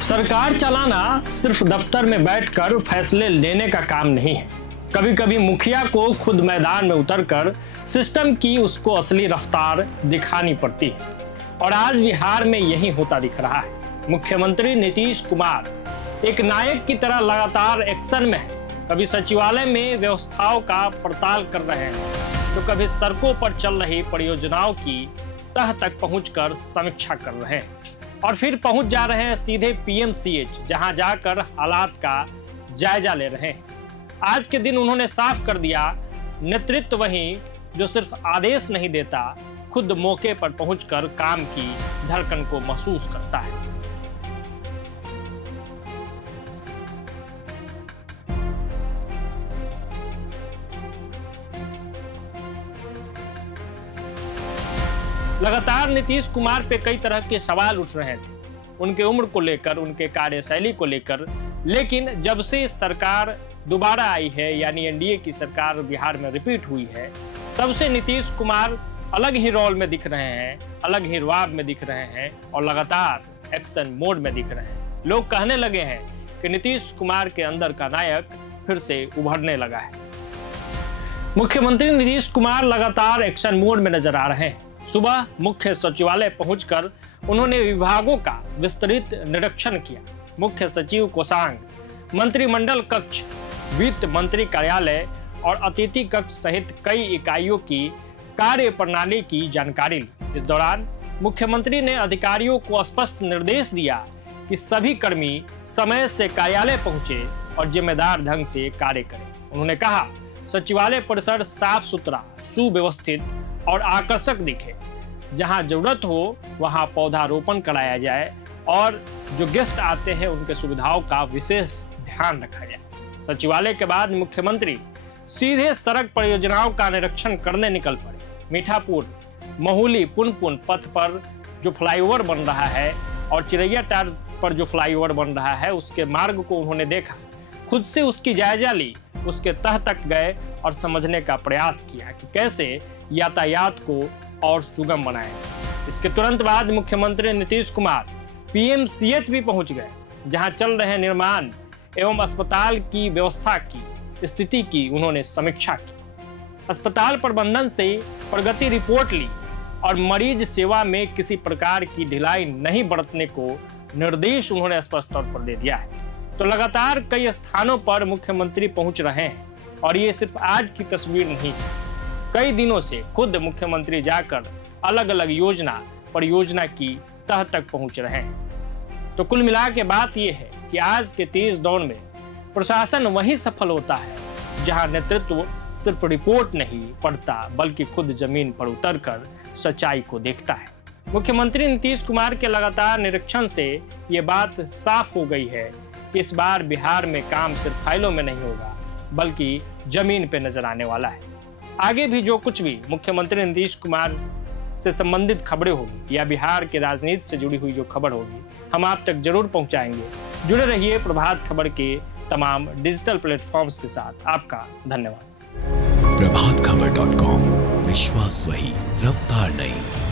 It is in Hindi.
सरकार चलाना सिर्फ दफ्तर में बैठकर फैसले लेने का काम नहीं है। कभी कभी मुखिया को खुद मैदान में उतरकर सिस्टम की उसको असली रफ्तार दिखानी पड़ती है और आज बिहार में यही होता दिख रहा है। मुख्यमंत्री नीतीश कुमार एक नायक की तरह लगातार एक्शन में है। कभी सचिवालय में व्यवस्थाओं का पड़ताल कर रहे हैं तो कभी सड़कों पर चल रही परियोजनाओं की तह तक पहुंचकर समीक्षा कर रहे हैं और फिर पहुंच जा रहे हैं सीधे पीएमसीएच, जहां जाकर हालात का जायजा ले रहे हैं। आज के दिन उन्होंने साफ कर दिया, नेतृत्व वही जो सिर्फ आदेश नहीं देता, खुद मौके पर पहुंचकर काम की धड़कन को महसूस करता है। लगातार नीतीश कुमार पे कई तरह के सवाल उठ रहे थे, उनके उम्र को लेकर, उनके कार्यशैली को लेकर, लेकिन जब से सरकार दोबारा आई है, यानी एनडीए की सरकार बिहार में रिपीट हुई है, तब से नीतीश कुमार अलग ही रोल में दिख रहे हैं, अलग ही रुआब में दिख रहे हैं और लगातार एक्शन मोड में दिख रहे हैं। लोग कहने लगे हैं कि नीतीश कुमार के अंदर का नायक फिर से उभरने लगा है। मुख्यमंत्री नीतीश कुमार लगातार एक्शन मोड में नजर आ रहे हैं। सुबह मुख्य सचिवालय पहुंचकर उन्होंने विभागों का विस्तृत निरीक्षण किया। मुख्य सचिव कोषांग, मंत्रिमंडल कक्ष, वित्त मंत्री कार्यालय और अतिथि कक्ष सहित कई इकाइयों की कार्य प्रणाली की जानकारी ली। इस दौरान मुख्यमंत्री ने अधिकारियों को स्पष्ट निर्देश दिया कि सभी कर्मी समय से कार्यालय पहुंचे और जिम्मेदार ढंग से कार्य करें। उन्होंने कहा, सचिवालय परिसर साफ सुथरा, सुव्यवस्थित और आकर्षक दिखे। जहां जरूरत हो वहां पौधारोपण कराया जाए और जो गेस्ट आते हैं उनके सुविधाओं का विशेष ध्यान रखा जाए। सचिवालय के बाद मुख्यमंत्री सीधे सड़क परियोजनाओं का निरीक्षण करने निकल पड़े। मीठापुर महुली पुनपुन पथ पर जो फ्लाईओवर बन रहा है और चिरैयाटांड़ पर जो फ्लाईओवर बन रहा है, उसके मार्ग को उन्होंने देखा, खुद से उसकी जायजा ली, उसके तह तक गए और समझने का प्रयास किया कि कैसे यातायात को और सुगम बनाएं। इसके तुरंत बाद मुख्यमंत्री नीतीश कुमार पीएमसीएच भी पहुंच गए, जहां चल रहे निर्माण एवं अस्पताल की व्यवस्था की स्थिति की उन्होंने समीक्षा की। अस्पताल प्रबंधन से प्रगति रिपोर्ट ली और मरीज सेवा में किसी प्रकार की ढिलाई नहीं बरतने को निर्देश उन्होंने स्पष्ट तौर पर दे दिया है। तो लगातार कई स्थानों पर मुख्यमंत्री पहुंच रहे हैं और ये सिर्फ आज की तस्वीर नहीं, कई दिनों से खुद मुख्यमंत्री जाकर अलग अलग योजना परियोजना की तह तक पहुंच रहे हैं। तो कुल मिला के बात यह है कि आज के तेज दौर में प्रशासन वही सफल होता है जहां नेतृत्व सिर्फ रिपोर्ट नहीं पढ़ता, बल्कि खुद जमीन पर उतरकर सच्चाई को देखता है। मुख्यमंत्री नीतीश कुमार के लगातार निरीक्षण से ये बात साफ हो गई है कि इस बार बिहार में काम सिर्फ फाइलों में नहीं होगा, बल्कि जमीन पे नजर आने वाला है। आगे भी जो कुछ भी मुख्यमंत्री नीतीश कुमार से संबंधित खबरें होगी या बिहार के राजनीति से जुड़ी हुई जो खबर होगी, हम आप तक जरूर पहुंचाएंगे। जुड़े रहिए प्रभात खबर के तमाम डिजिटल प्लेटफॉर्म्स के साथ। आपका धन्यवाद। प्रभातखबर.com, विश्वास वही, रफ्तार नहीं।